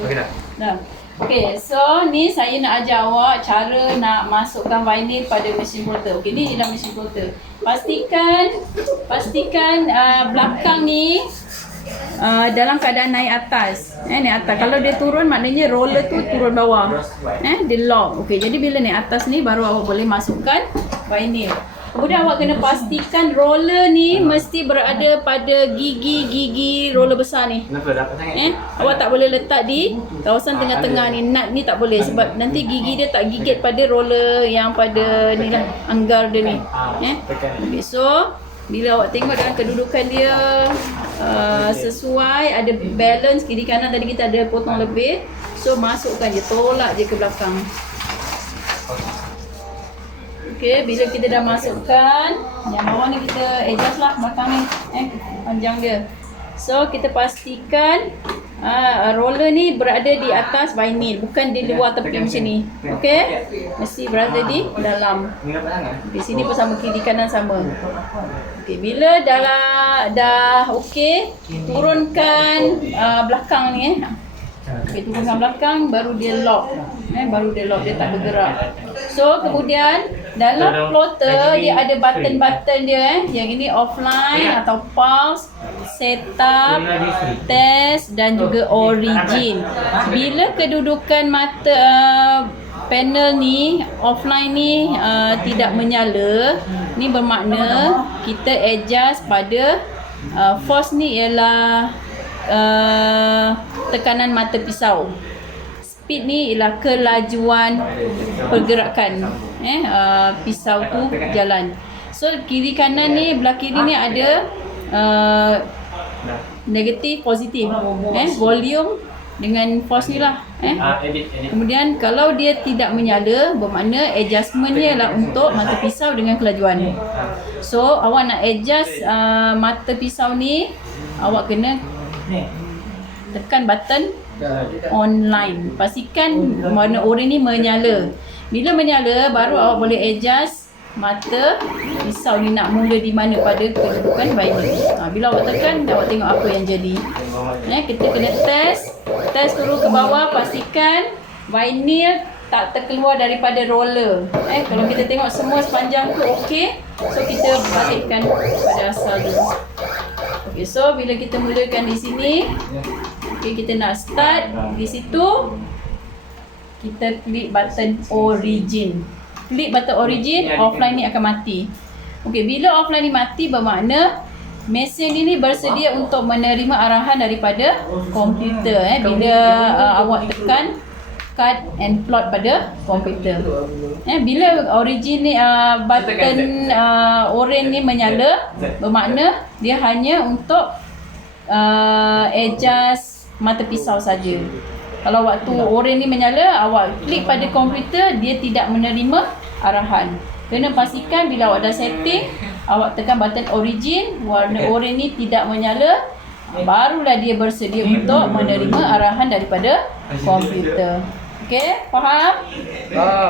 Okey dah. Dah. Okey, so ni saya nak ajar awak cara nak masukkan vinyl pada mesin plotter. Okey, ni ialah mesin plotter. Pastikan belakang ni dalam keadaan naik atas. Naik atas. Kalau dia turun maknanya roller tu turun bawah. Dia lock. Okey, jadi bila naik atas ni baru awak boleh masukkan vinyl. Kemudian awak kena pastikan roller ni mesti berada pada gigi-gigi roller besar ni. Kenapa dapat sangat? Awak tak boleh letak di kawasan tengah-tengah ni. Nut ni tak boleh sebab nanti gigi dia tak gigit pada roller yang pada ni lah, anggar dia ni. Okay, so bila awak tengok dalam kedudukan dia sesuai, ada balance kiri kanan, tadi kita ada potong lebih. So masukkan je, tolak je ke belakang. Okey, bila kita dah masukkan, yang bawah ni kita adjust lah belakang ni, panjang dia. So kita pastikan roller ni berada di atas vinyl, bukan di luar tepi macam ni. Okey, mesti berada di dalam. Di sini pun sama, kiri kanan sama. Okey, bila dah okey, turunkan belakang ni. Okey, turunkan belakang, baru dia lock. Baru dia lock, dia tak bergerak. So kemudian dalam plotter dia ada button-button dia yang ini offline atau pulse, setup, test dan juga origin. Bila kedudukan mata panel ni offline ni tidak menyala, ni bermakna kita adjust pada force ni ialah tekanan mata pisau. Speed ni ialah kelajuan pergerakan pisau tu jalan. So kiri kanan ni, belah kiri ni ada negatif, positif, volume dengan force ni lah. Kemudian kalau dia tidak menyala, bermakna adjustment ni ialah untuk mata pisau dengan kelajuan. So awak nak adjust mata pisau ni, awak kena tekan button online. Pastikan warna oranye ni menyala. Bila menyala, baru awak boleh adjust mata pisau ni nak mula di mana pada kedudukan vinyl. Bila awak tekan, awak tengok apa yang jadi. Kita kena test turun ke bawah, pastikan vinyl tak terkeluar daripada roller. Kalau kita tengok semua sepanjang tu okey, so kita balikkan pada asal dulu. Okey, so bila kita mulakan di sini, okey, kita nak start di situ, kita klik button origin. Klik button origin, offline ni akan mati. Okey, bila offline ni mati bermakna mesin ini bersedia untuk menerima arahan daripada komputer. Bila awak tekan cut and plot pada komputer. Bila origin ni button orange ni menyala, bermakna dia hanya untuk adjust mata pisau saja. Kalau waktu orange ni menyala, awak klik pada komputer, dia tidak menerima arahan. Kena pastikan bila awak dah setting, awak tekan button origin, warna orange ni tidak menyala, barulah dia bersedia untuk menerima arahan daripada komputer. Okey, faham?